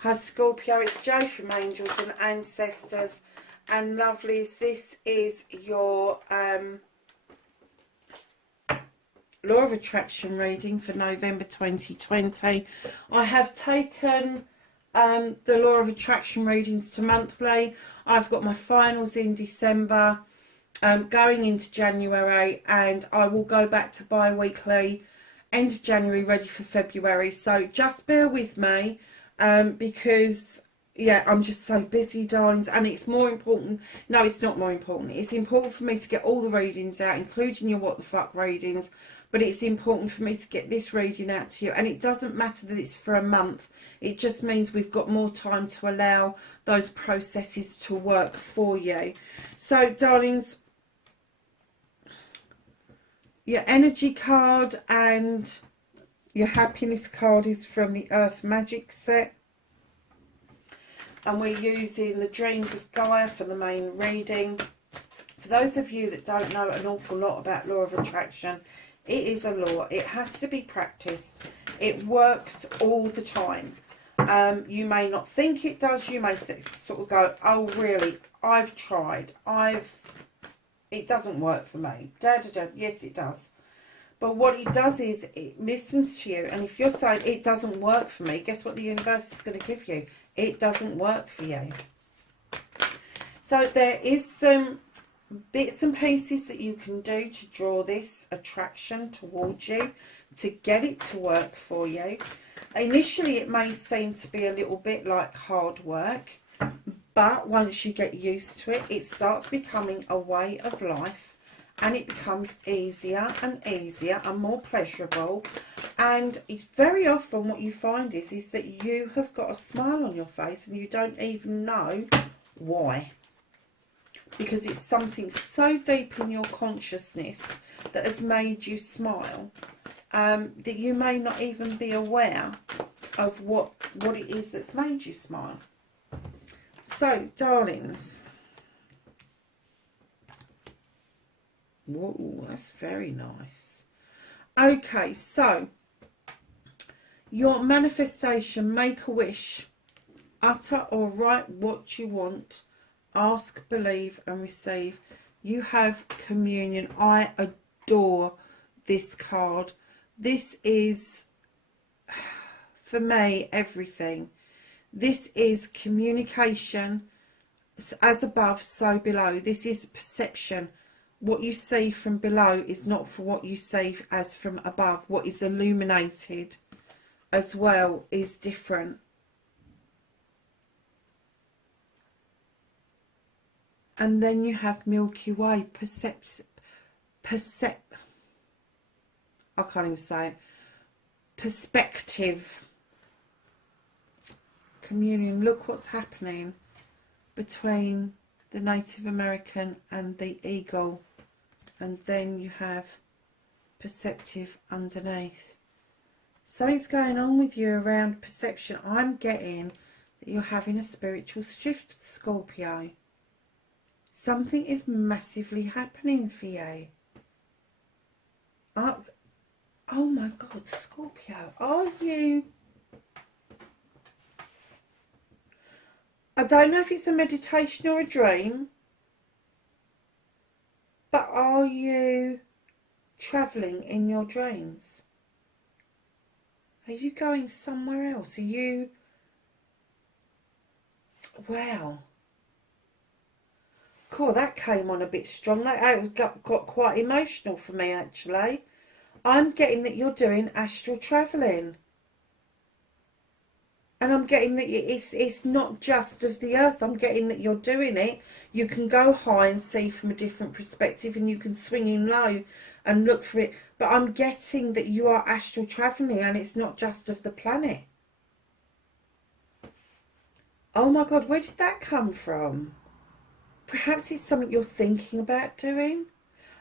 Hi Scorpio, it's Jo from Angels and Ancestors and Lovelies. This is your Law of Attraction reading for November 2020. I have taken the Law of Attraction readings to monthly. I've got my finals in December, going into January, and I will go back to bi-weekly end of January, ready for February. So just bear with me. Because yeah, I'm just so busy, darlings, and it's more important. No, it's not more important. It's important for me to get all the readings out, including your what the fuck readings, but it's important for me to get this reading out to you. And it doesn't matter that it's for a month. It just means we've got more time to allow those processes to work for you. So darlings, your energy card and your happiness card is from the Earth Magic set. And we're using the Dreams of Gaia for the main reading. For those of you that don't know an awful lot about Law of Attraction, it is a law. It has to be practiced. It works all the time. You may not think it does. You may sort of go, oh really, I've tried. It doesn't work for me. Yes, it does. But what it does is it listens to you. And if you're saying it doesn't work for me, guess what the universe is going to give you? It doesn't work for you. So there is some bits and pieces that you can do to draw this attraction towards you, to get it to work for you. Initially it may seem to be a little bit like hard work, but once you get used to it, it starts becoming a way of life. And it becomes easier and easier and more pleasurable. And it's very often what you find is that you have got a smile on your face and you don't even know why. Because it's something so deep in your consciousness that has made you smile, that you may not even be aware of what it is that's made you smile. So, darlings. Whoa, that's very nice. Okay, so your manifestation: make a wish, utter or write what you want, ask, believe and receive. You have communion. I adore this card. This is, for me, everything. This is communication, as above, so below. This is perception. What you see from below is not for what you see as from above. What is illuminated as well is different. And then you have Milky Way, I can't even say it. Perspective. Communion. Look what's happening between the Native American and the eagle. And then you have perceptive underneath. Something's going on with you around perception. I'm getting that you're having a spiritual shift, Scorpio. Something is massively happening for you. Oh my God, Scorpio, are you... I don't know if it's a meditation or a dream, but are you travelling in your dreams? Are you going somewhere else? Are you... Wow. Cool, that came on a bit strong. That got quite emotional for me, actually. I'm getting that you're doing astral travelling. And I'm getting that it's not just of the earth. I'm getting that you're doing it. You can go high and see from a different perspective, and you can swing in low and look for it. But I'm getting that you are astral travelling, and it's not just of the planet. Oh my God, where did that come from? Perhaps it's something you're thinking about doing.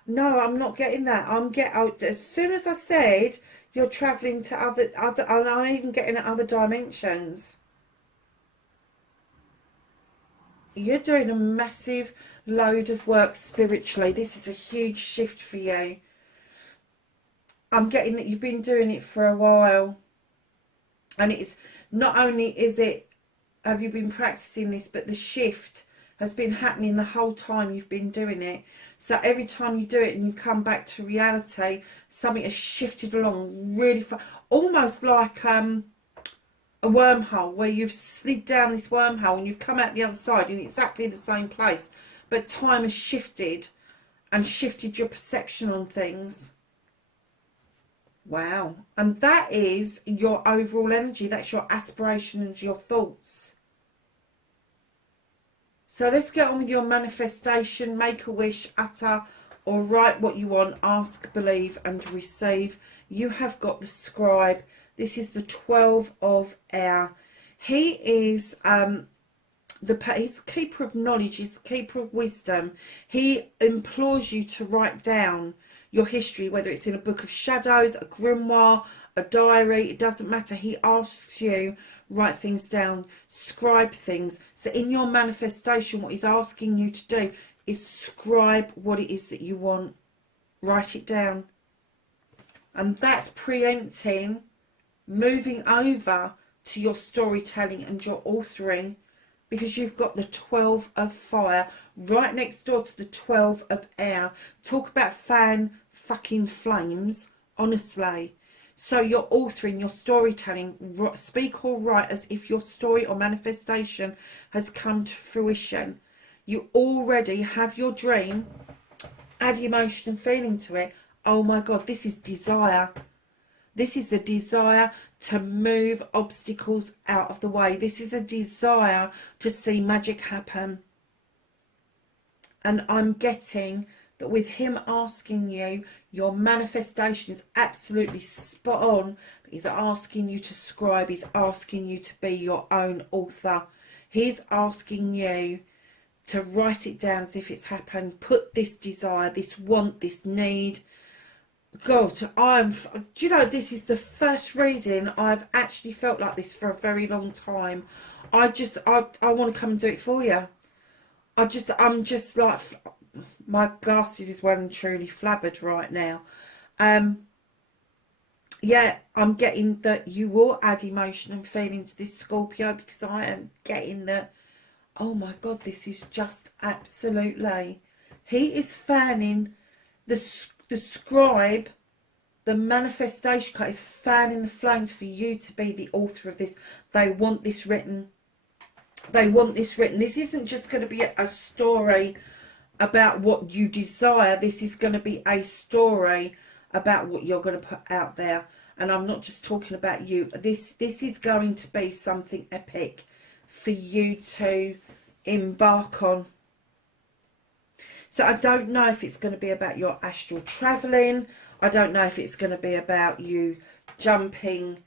No, I'm not getting that. As soon as I said You're travelling to other, and I'm even getting at other dimensions. You're doing a massive load of work spiritually. This is a huge shift for you. I'm getting that you've been doing it for a while. And it's not only have you been practicing this, but the shift has been happening the whole time you've been doing it. So every time you do it and you come back to reality, something has shifted along really far. Almost like a wormhole, where you've slid down this wormhole and you've come out the other side in exactly the same place. But time has shifted and shifted your perception on things. Wow. And that is your overall energy. That's your aspiration and your thoughts. So let's get on with your manifestation. Make a wish, utter or write what you want. Ask, believe and receive. You have got the scribe. This is the 12 of air. He is he's the keeper of knowledge. He's the keeper of wisdom. He implores you to write down your history, whether it's in a book of shadows, a grimoire, a diary, it doesn't matter. He asks you, write things down, scribe things. So in your manifestation, what he's asking you to do is scribe what it is that you want. Write it down. And that's preempting moving over to your storytelling and your authoring, because you've got the 12 of fire right next door to the 12 of air. Talk about fan fucking flames, honestly. So you're authoring, your storytelling, speak or write as if your story or manifestation has come to fruition. You already have your dream, add emotion and feeling to it. Oh my God, this is desire. This is the desire to move obstacles out of the way. This is a desire to see magic happen. And I'm getting that with him asking you, your manifestation is absolutely spot on. He's asking you to scribe. He's asking you to be your own author. He's asking you to write it down as if it's happened. Put this desire, this want, this need. God, do you know, this is the first reading I've actually felt like this for a very long time. I want to come and do it for you. I'm just like, my glasses is well and truly flabbered right now. Yeah, I'm getting that you will add emotion and feeling to this, Scorpio, because I am getting that, oh my God, this is just absolutely, he is fanning the scribe, the manifestation card is fanning the flames for you to be the author of this. They want this written. They want this written. This isn't just going to be a story about what you desire. This is going to be a story about what you're going to put out there. And I'm not just talking about you. This is going to be something epic for you to embark on. So I don't know if it's going to be about your astral travelling. I don't know if it's going to be about you jumping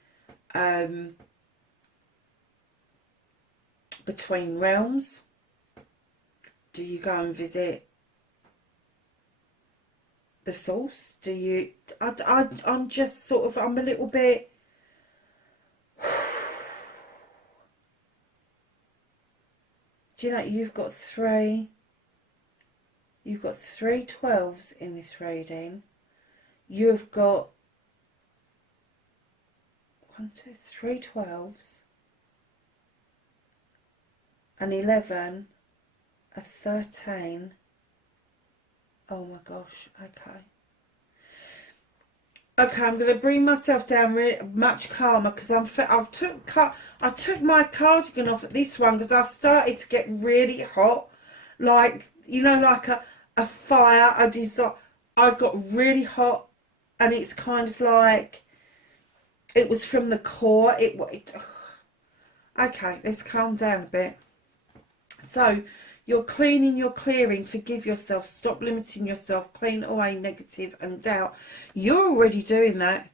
between realms. Do you go and visit the source? Do you... I'm just sort of... I'm a little bit... Do you know, you've got three 12s in this reading. You've got 3 12s, an 11, a 13. Oh my gosh, okay. Okay, I'm going to bring myself down really much calmer, because I took my cardigan off at this one because I started to get really hot, like, you know, like a fire. I got really hot, and it's kind of like it was from the core. Okay, let's calm down a bit. So you're cleaning, you're clearing, forgive yourself, stop limiting yourself, clean away negative and doubt. You're already doing that.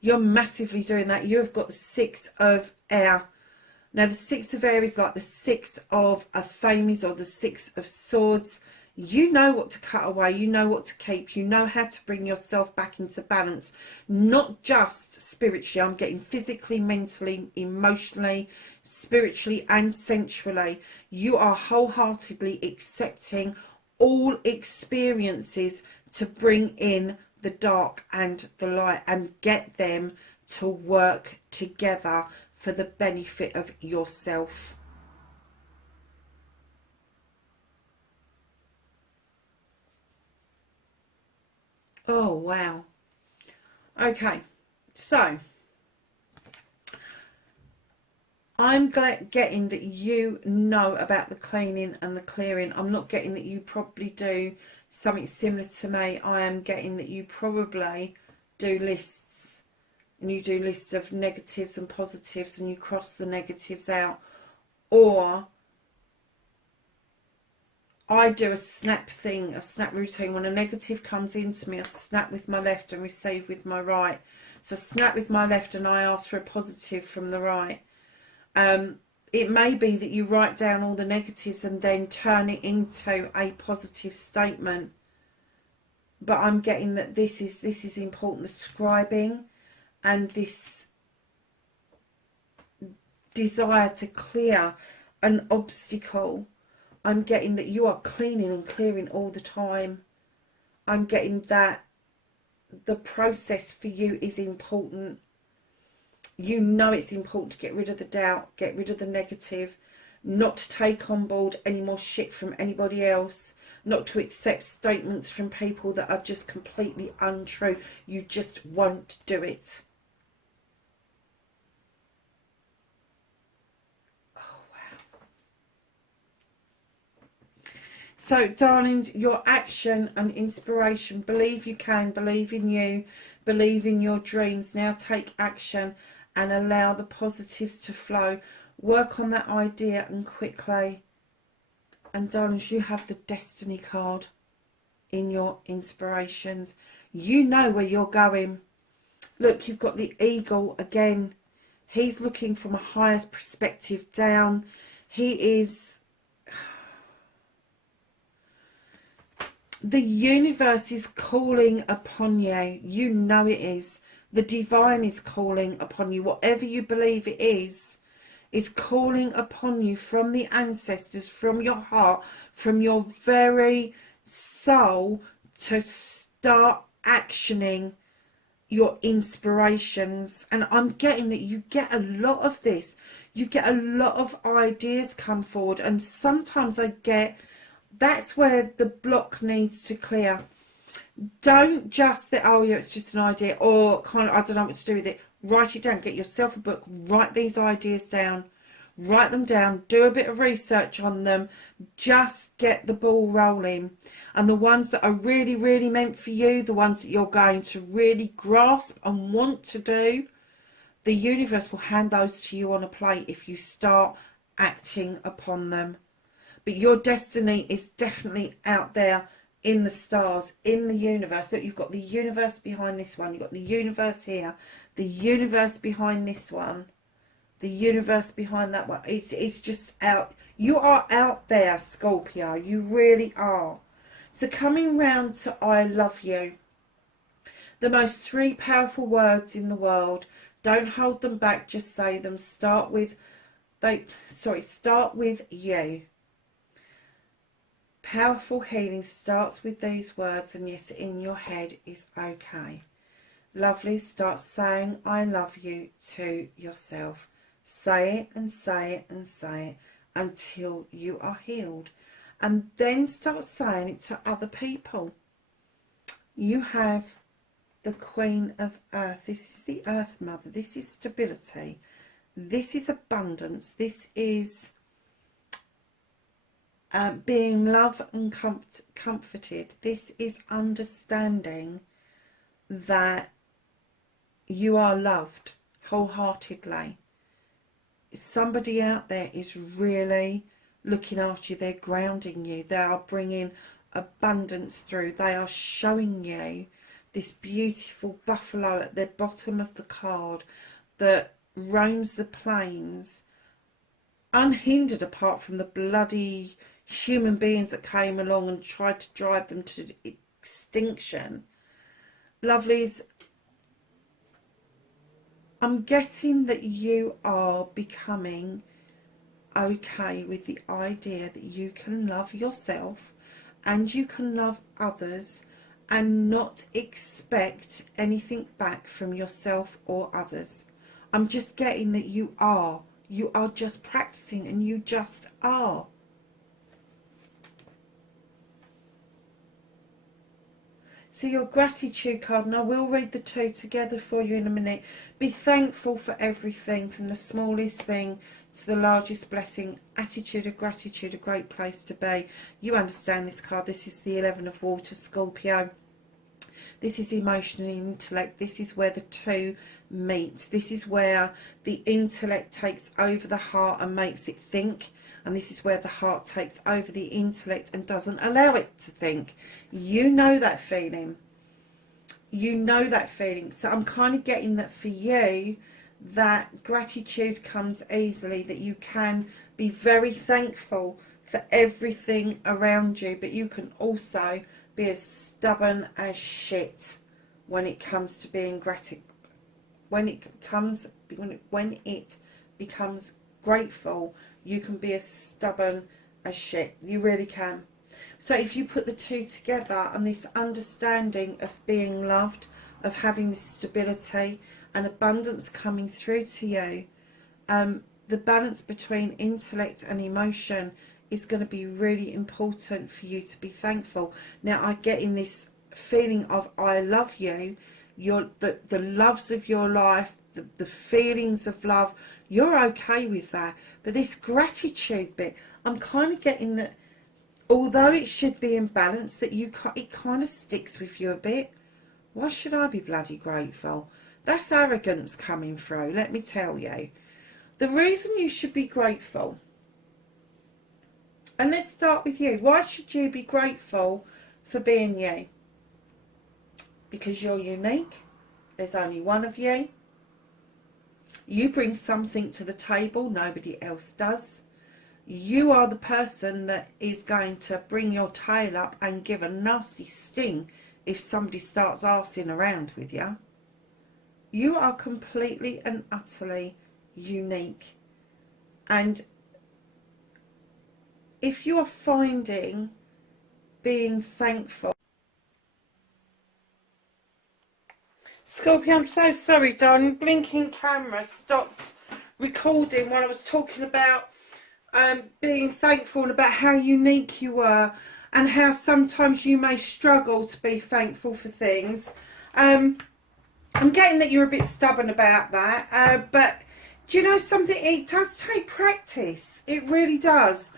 You're massively doing that. You've got the 6 of air. Now the 6 of air is like the 6 of a Thames or the 6 of swords. You know what to cut away, you know what to keep, you know how to bring yourself back into balance, not just spiritually. I'm getting physically, mentally, emotionally, spiritually and sensually. You are wholeheartedly accepting all experiences to bring in the dark and the light and get them to work together for the benefit of yourself. Oh, wow. Okay, so I'm getting that you know about the cleaning and the clearing. I'm not getting that you probably do something similar to me. I am getting that you probably do lists, and you do lists of negatives and positives, and you cross the negatives out. Or I do a snap thing, a snap routine. When a negative comes into me, I snap with my left and receive with my right. So snap with my left and I ask for a positive from the right. It may be that you write down all the negatives and then turn it into a positive statement. But I'm getting that this is important, the scribing and this desire to clear an obstacle. I'm getting that you are cleaning and clearing all the time. I'm getting that the process for you is important. You know it's important to get rid of the doubt, get rid of the negative, not to take on board any more shit from anybody else, not to accept statements from people that are just completely untrue. You just won't do it. Oh, wow. So, darlings, your action and inspiration. Believe you can, believe in you, believe in your dreams. Now take action and allow the positives to flow. Work on that idea and quickly. And darlings, you have the destiny card in your inspirations. You know where you're going. Look, you've got the eagle again. He's looking from a higher perspective down. He is... The universe is calling upon you. You know it is. The divine is calling upon you. Whatever you believe it is calling upon you from the ancestors, from your heart, from your very soul, to start actioning your inspirations. And I'm getting that you get a lot of this. You get a lot of ideas come forward. And sometimes I get, that's where the block needs to clear. Don't just think, oh yeah, it's just an idea, or kind of, I don't know what to do with it. Write it down. Get yourself a book. Write these ideas down. Write them down. Do a bit of research on them. Just get the ball rolling. And the ones that are really, really meant for you, the ones that you're going to really grasp and want to do, the universe will hand those to you on a plate if you start acting upon them. But your destiny is definitely out there in the stars, in the universe. Look, you've got the universe behind this one. You've got the universe here, the universe behind this one, the universe behind that one. It's just out. You are out there, Scorpio. You really are. So coming round to I love you. The most three powerful words in the world. Don't hold them back. Just say them. Start with you. Powerful healing starts with these words, and yes, in your head is okay. Lovely. Start saying I love you to yourself. Say it and say it and say it until you are healed. And then start saying it to other people. You have the Queen of Earth. This is the Earth Mother. This is stability. This is abundance. This is being loved and comforted. This is understanding that you are loved wholeheartedly. Somebody out there is really looking after you. They're grounding you. They are bringing abundance through. They are showing you this beautiful buffalo at the bottom of the card that roams the plains unhindered, apart from the bloody human beings that came along and tried to drive them to extinction. Lovelies, I'm getting that you are becoming okay with the idea that you can love yourself and you can love others and not expect anything back from yourself or others. I'm just getting that you are just practicing, and you just are. So your gratitude card, and I will read the two together for you in a minute. Be thankful for everything, from the smallest thing to the largest blessing. Attitude of gratitude, a great place to be. You understand this card. This is the 11 of Water, Scorpio. This is emotion and intellect. This is where the two meet. This is where the intellect takes over the heart and makes it think. And this is where the heart takes over the intellect and doesn't allow it to think. You know that feeling. You know that feeling. So I'm kind of getting that for you, that gratitude comes easily, that you can be very thankful for everything around you, but you can also be as stubborn as shit when it comes to being when it becomes grateful. You can be as stubborn as shit. You really can. So if you put the two together, and this understanding of being loved, of having this stability and abundance coming through to you, the balance between intellect and emotion is going to be really important for you to be thankful. Now, I get in this feeling of I love you, the loves of your life, the feelings of love, you're okay with that. But this gratitude bit, I'm kind of getting that, although it should be in balance, that it kind of sticks with you a bit. Why should I be bloody grateful? That's arrogance coming through, let me tell you. The reason you should be grateful, and let's start with you. Why should you be grateful for being you? Because you're unique. There's only one of you. You bring something to the table nobody else does. You are the person that is going to bring your tail up and give a nasty sting if somebody starts arsing around with you. You are completely and utterly unique. And if you are finding being thankful... Scorpio, I'm so sorry, darling. Blinking camera stopped recording while I was talking about being thankful and about how unique you were and how sometimes you may struggle to be thankful for things. I'm getting that you're a bit stubborn about that, but do you know something? It does take practice. It really does.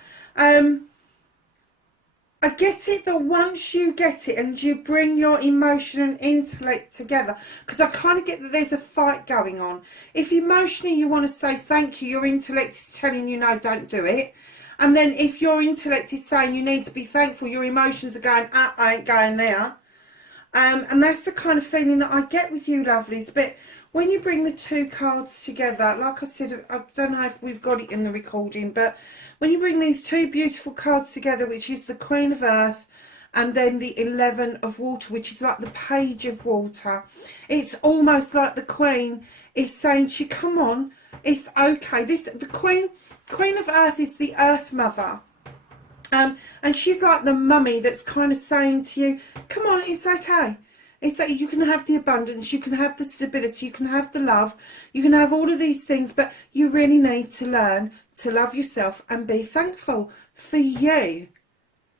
I get it that once you get it and you bring your emotion and intellect together, because I kind of get that there's a fight going on. If emotionally you want to say thank you, your intellect is telling you no, don't do it. And then if your intellect is saying you need to be thankful, your emotions are going, I ain't going there. And that's the kind of feeling that I get with you, lovelies. But when you bring the two cards together, like I said, I don't know if we've got it in the recording, but when you bring these two beautiful cards together, which is the Queen of Earth and then the 11 of Water, which is like the Page of Water, it's almost like the Queen is saying to you, come on, it's okay. The Queen of Earth is the Earth Mother. And she's like the mummy that's kind of saying to you, come on, it's okay. It's like you can have the abundance, you can have the stability, you can have the love, you can have all of these things, but you really need to learn to love yourself and be thankful for you.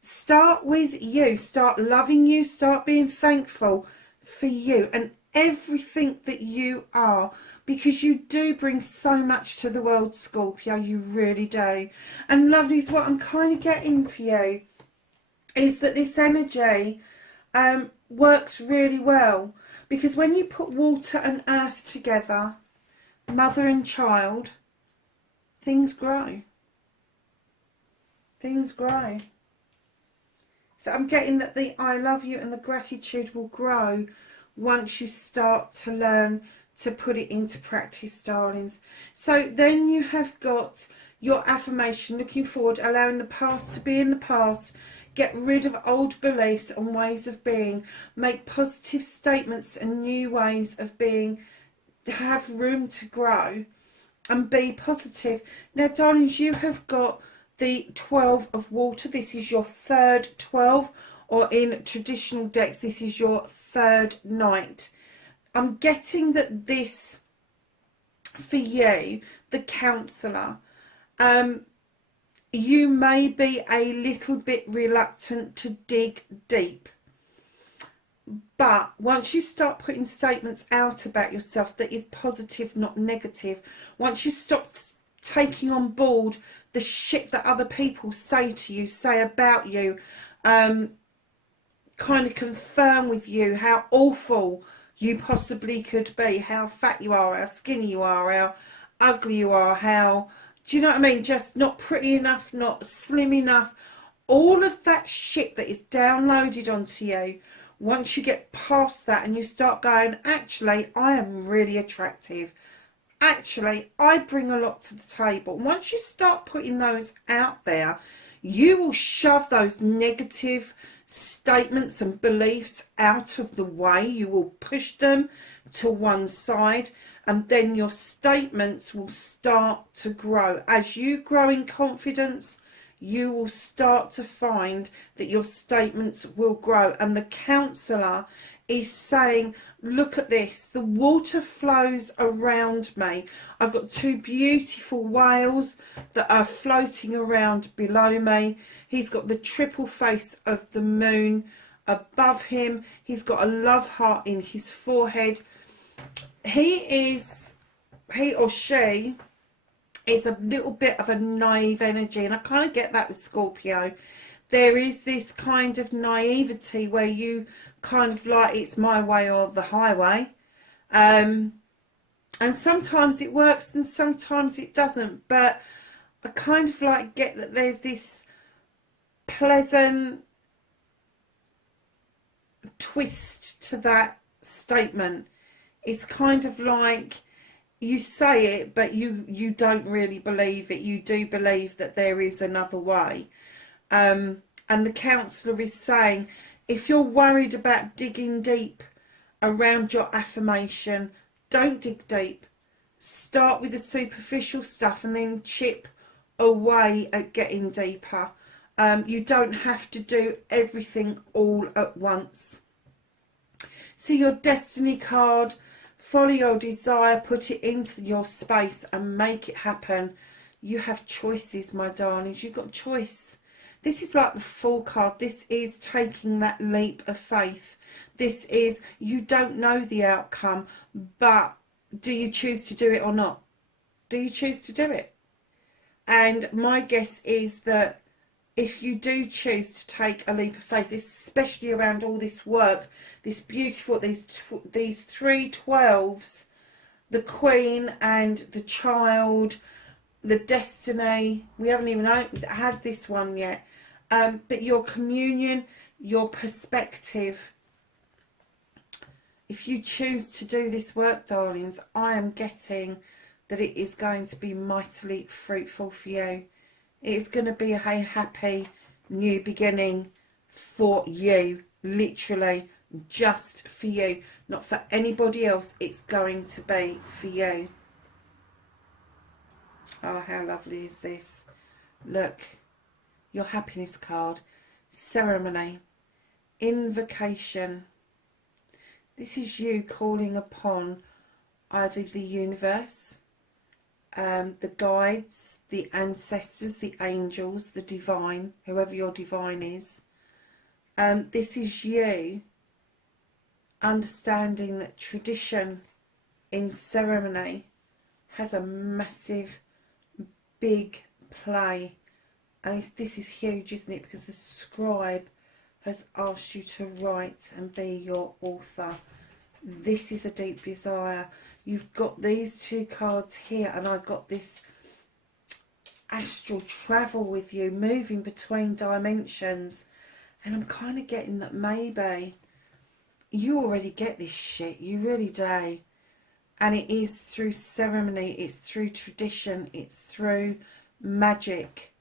Start with you. Start loving you. Start being thankful for you and everything that you are, because you do bring so much to the world, Scorpio. You really do. And lovelies, what I'm kind of getting for you is that this energy works really well, because when you put water and earth together, mother and child, things grow. Things grow. So I'm getting that the I love you and the gratitude will grow once you start to learn to put it into practice, darlings. So then you have got your affirmation, looking forward, allowing the past to be in the past. Get rid of old beliefs and ways of being. Make positive statements and new ways of being. Have room to grow and be positive. Now, darlings, you have got the 12 of water. This is your third 12, or in traditional decks, this is your third knight. I'm getting that this, for you, the counsellor, you may be a little bit reluctant to dig deep. But once you start putting statements out about yourself that is positive, not negative, once you stop taking on board the shit that other people say to you, say about you, kind of confirm with you how awful you possibly could be, how fat you are, how skinny you are, how ugly you are, how, do you know what I mean, just not pretty enough, not slim enough, all of that shit that is downloaded onto you. Once you get past that and you start going, actually, I am really attractive. Actually, I bring a lot to the table. Once you start putting those out there, you will shove those negative statements and beliefs out of the way. You will push them to one side, and then your statements will start to grow. As you grow in confidence, you will start to find that your statements will grow. And the counsellor is saying, look at this, the water flows around me. I've got two beautiful whales that are floating around below me. He's got the triple face of the moon above him. He's got a love heart in his forehead. He or she is a little bit of a naive energy, and I kind of get that with Scorpio. There is this kind of naivety where you kind of like, it's my way or the highway, and sometimes it works and sometimes it doesn't, but I kind of like get that there's this pleasant twist to that statement. It's kind of like, you say it, but you don't really believe it. You do believe that there is another way. And the counsellor is saying, if you're worried about digging deep around your affirmation, don't dig deep. Start with the superficial stuff and then chip away at getting deeper. You don't have to do everything all at once. So your destiny card, follow your desire, put it into your space and make it happen. You have choices, my darlings. You've got choice. This is like the Fool card. This is taking that leap of faith. This is, you don't know the outcome, but do you choose to do it or not? Do you choose to do it? And my guess is that if you do choose to take a leap of faith, especially around all this work, this beautiful, these 3 12s, the Queen and the Child, the Destiny, we haven't even had this one yet, but your communion, your perspective, if you choose to do this work, darlings, I am getting that it is going to be mightily fruitful for you. It's going to be a happy new beginning for you, literally just for you, not for anybody else. It's going to be for you. Oh, how lovely is this? Look, your happiness card, ceremony, invocation. This is you calling upon either the universe, the guides, the ancestors, the angels, the divine, whoever your divine is. This is you understanding that tradition in ceremony has a massive, big play. And this is huge, isn't it? Because the scribe has asked you to write and be your author. This is a deep desire. You've got these 2 cards here, and I've got this astral travel with you, moving between dimensions. And I'm kind of getting that maybe you already get this shit. You really do. And it is through ceremony, it's through tradition, it's through magic,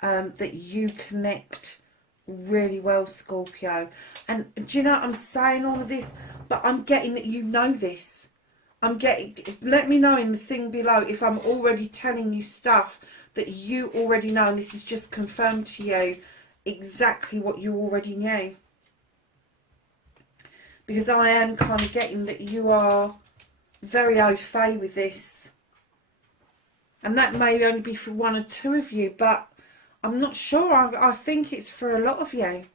that you connect really well, Scorpio. And do you know, I'm saying all of this, but I'm getting that you know this. I'm getting, let me know in the thing below if I'm already telling you stuff that you already know, and this is just confirmed to you exactly what you already knew. Because I am kind of getting that you are very au fait with this. And that may only be for one or two of you, but I'm not sure. I think it's for a lot of you.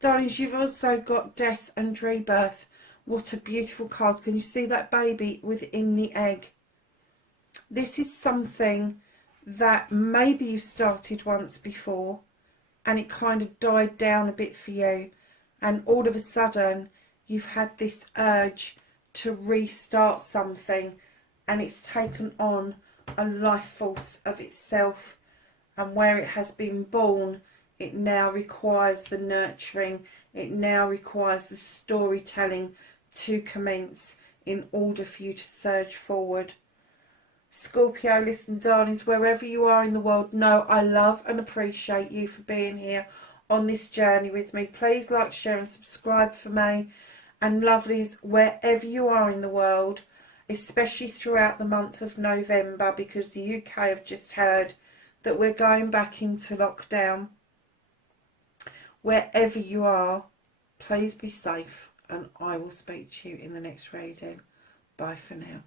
Darlings, you've also got death and rebirth. What a beautiful card. Can you see that baby within the egg? This is something that maybe you've started once before and it kind of died down a bit for you. And all of a sudden, you've had this urge to restart something, and it's taken on a life force of itself, and where it has been born, it now requires the nurturing, it now requires the storytelling to commence in order for you to surge forward. Scorpio, listen, darlings, wherever you are in the world, know I love and appreciate you for being here on this journey with me. Please like, share and subscribe for me. And lovelies, wherever you are in the world, especially throughout the month of November, because the UK have just heard that we're going back into lockdown. Wherever you are, please be safe, and I will speak to you in the next reading. Bye for now.